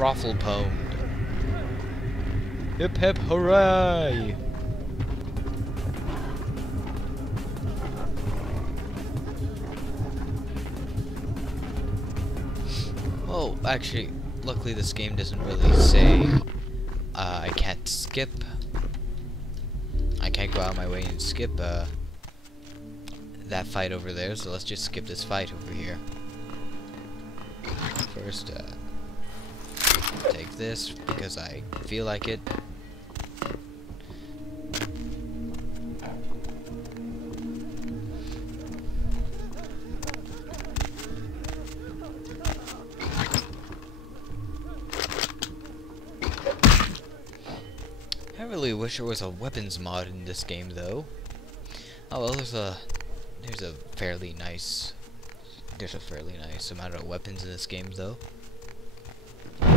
Rafflepone. Hip hip hooray! Oh, actually, luckily this game doesn't really say I can't skip. I can't go out of my way and skip that fight over there, so let's just skip this fight over here. First, take this because I feel like it. I really wish there was a weapons mod in this game, though. Oh well, there's a fairly nice amount of weapons in this game, though. Boom!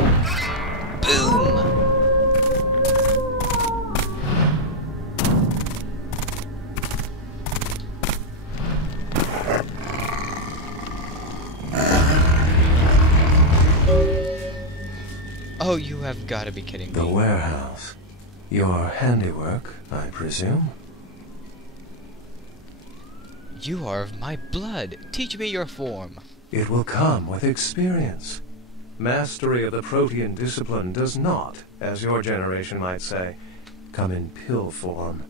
Oh, you have got to be kidding me. The warehouse. Your handiwork, I presume? You are of my blood. Teach me your form. It will come with experience. Mastery of the Protean discipline does not, as your generation might say, come in pill form.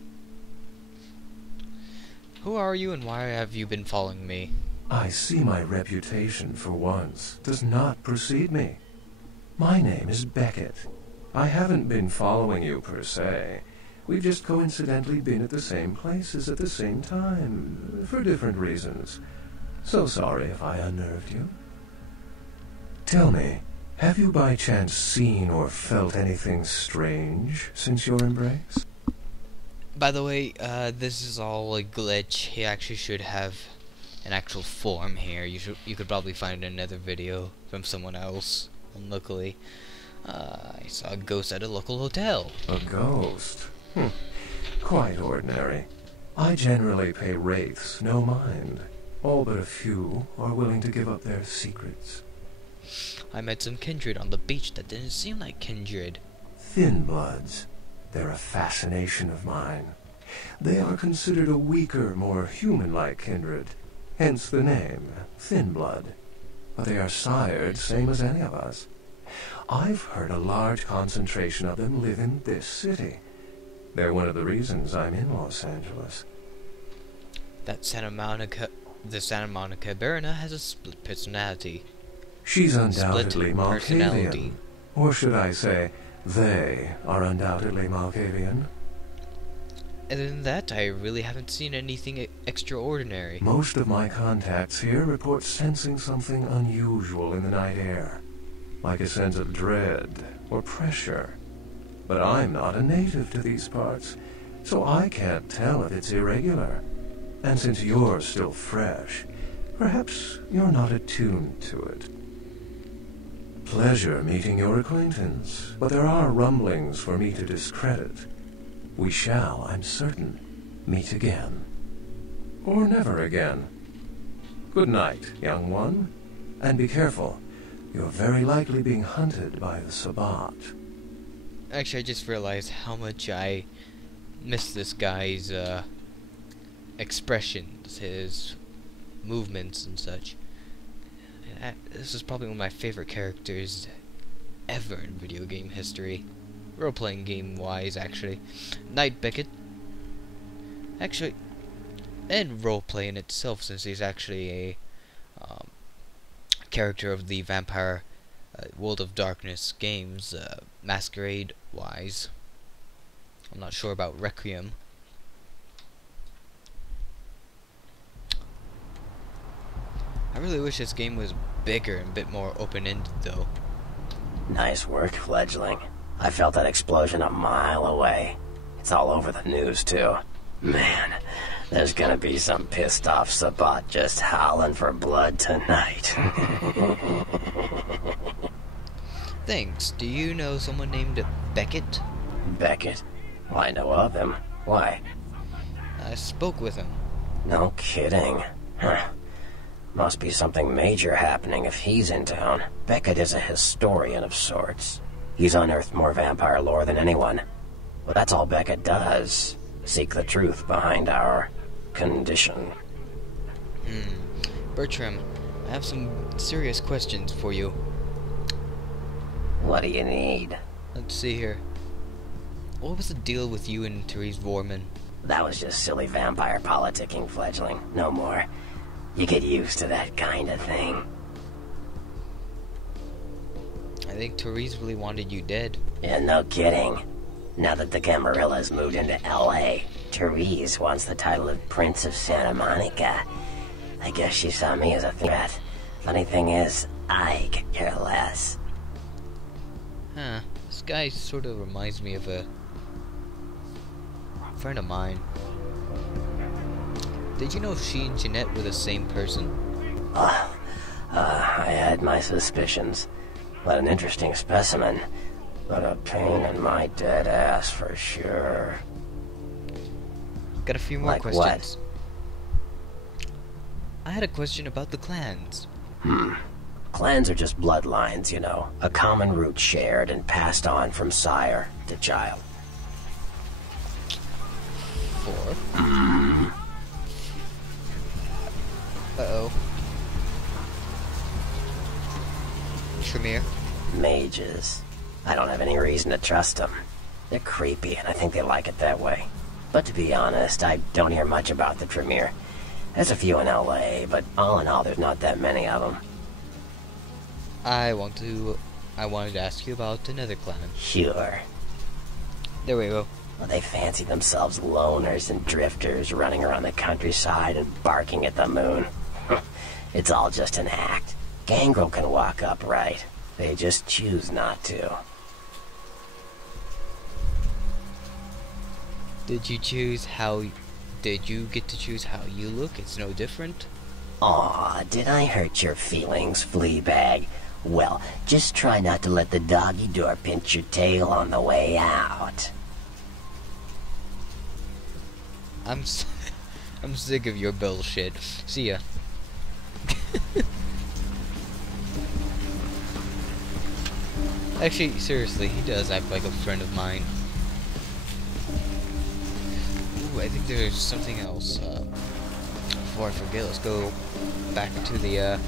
Who are you and why have you been following me? I see my reputation, for once, does not precede me. My name is Beckett. I haven't been following you per se. We've just coincidentally been at the same places at the same time, for different reasons. So sorry if I unnerved you. Tell me, have you by chance seen or felt anything strange since your embrace? By the way, this is all a glitch. He actually should have an actual form here. You could probably find another video from someone else. Unluckily, I saw a ghost at a local hotel. A ghost? Quite ordinary. I generally pay wraiths no mind. All but a few are willing to give up their secrets. I met some kindred on the beach that didn't seem like kindred. Thin bloods. They're a fascination of mine. They are considered a weaker, more human-like kindred. Hence the name, Thin Blood. But they are sired same as any of us. I've heard a large concentration of them live in this city. They're one of the reasons I'm in Los Angeles. The Santa Monica Berna has a split personality. She's undoubtedly Malkavian. Or should I say, they are undoubtedly Malkavian. Other than that, I really haven't seen anything extraordinary. Most of my contacts here report sensing something unusual in the night air, like a sense of dread or pressure. But I'm not a native to these parts, so I can't tell if it's irregular. And since you're still fresh, perhaps you're not attuned to it. Pleasure meeting your acquaintance, but there are rumblings for me to discredit. We shall, I'm certain, meet again. Or never again. Good night, young one. And be careful. You're very likely being hunted by the Sabbat. Actually, I just realized how much I miss this guy's expressions, his movements and such. And this is probably one of my favorite characters ever in video game history. Role-playing game-wise, actually. Knight Beckett. Actually, and role-play in itself, since he's actually a character of the Vampire World of Darkness games, Masquerade-wise. I'm not sure about Requiem. I really wish this game was bigger and a bit more open-ended, though. Nice work, fledgling. I felt that explosion a mile away. It's all over the news, too. Man, there's gonna be some pissed-off Sabbat just howling for blood tonight. Thanks. Do you know someone named Beckett? Beckett? Well, I know of him. Why? I spoke with him. No kidding. Huh. Must be something major happening if he's in town. Beckett is a historian of sorts. He's unearthed more vampire lore than anyone. But that's all Beckett does. Seek the truth behind our condition. Bertram, I have some serious questions for you. What do you need? Let's see here. What was the deal with you and Therese Vorman? That was just silly vampire politicking, fledgling. No more. You get used to that kind of thing. I think Therese really wanted you dead. Yeah, no kidding. Now that the Camarillas moved into L.A., Therese wants the title of Prince of Santa Monica. I guess she saw me as a threat. Funny thing is, I could care less. Huh. This guy sort of reminds me of a friend of mine. Did you know she and Jeanette were the same person? I had my suspicions. But an interesting specimen. But a pain in my dead ass for sure. Got a few more Like questions. What? I had a question about the clans. Clans are just bloodlines, you know. A common root shared and passed on from sire to child. 4. Uh-oh. Tremere. Mages. I don't have any reason to trust them. They're creepy, and I think they like it that way. But to be honest, I don't hear much about the Tremere. There's a few in L.A., but all in all, there's not that many of them. I wanted to ask you about another clan. Sure. There we go. Well, they fancy themselves loners and drifters running around the countryside and barking at the moon. It's all just an act. Gangrel can walk upright. They just choose not to. Did you get to choose how you look? It's no different. Aw, did I hurt your feelings, Fleabag? Well, just try not to let the doggy door pinch your tail on the way out. I'm sick of your bullshit. See ya. Actually, seriously, he does act like a friend of mine. Ooh, I think there's something else. Before I forget, let's go back to the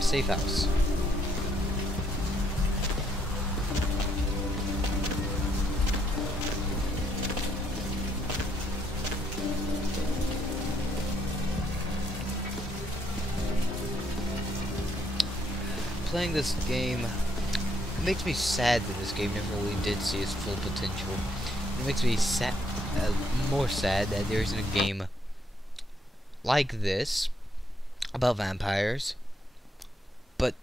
safe house. Playing this game, it makes me sad that this game never really did see its full potential. It makes me sad, more sad that there isn't a game like this about vampires, but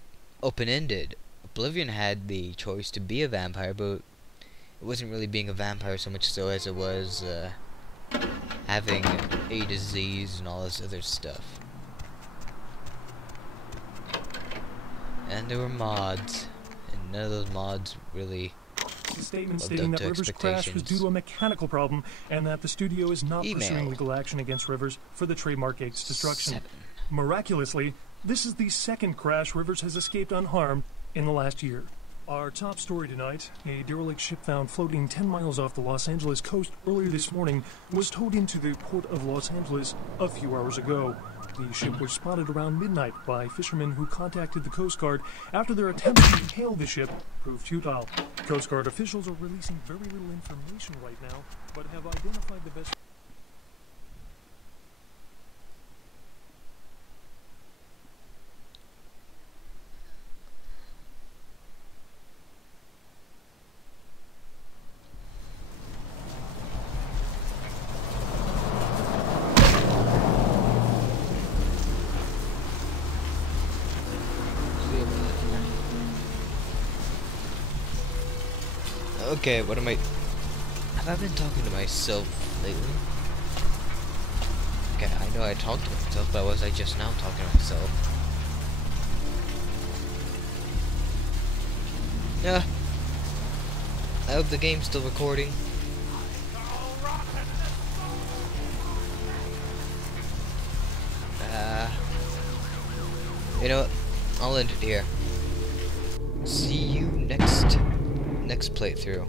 open-ended. Oblivion had the choice to be a vampire, but it wasn't really being a vampire so much so as it was having a disease and all this other stuff. And there were mods, and none of those mods really The statement lived stating up that to Rivers' crash was expectations. due to a mechanical problem and that the studio is not Email. pursuing legal action against Rivers for the trademark gate's destruction. 7. Miraculously, this is the second crash Rivers has escaped unharmed in the last year. Our top story tonight, a derelict ship found floating 10 miles off the Los Angeles coast earlier this morning was towed into the port of Los Angeles a few hours ago. The ship was spotted around midnight by fishermen who contacted the Coast Guard after their attempt to hail the ship proved futile. Coast Guard officials are releasing very little information right now, but have identified the vessel. Okay, what am I... Have I been talking to myself lately? Okay, I know I talked to myself, but was I just now talking to myself? Yeah. I hope the game's still recording. You know what? I'll end it here. See you next playthrough.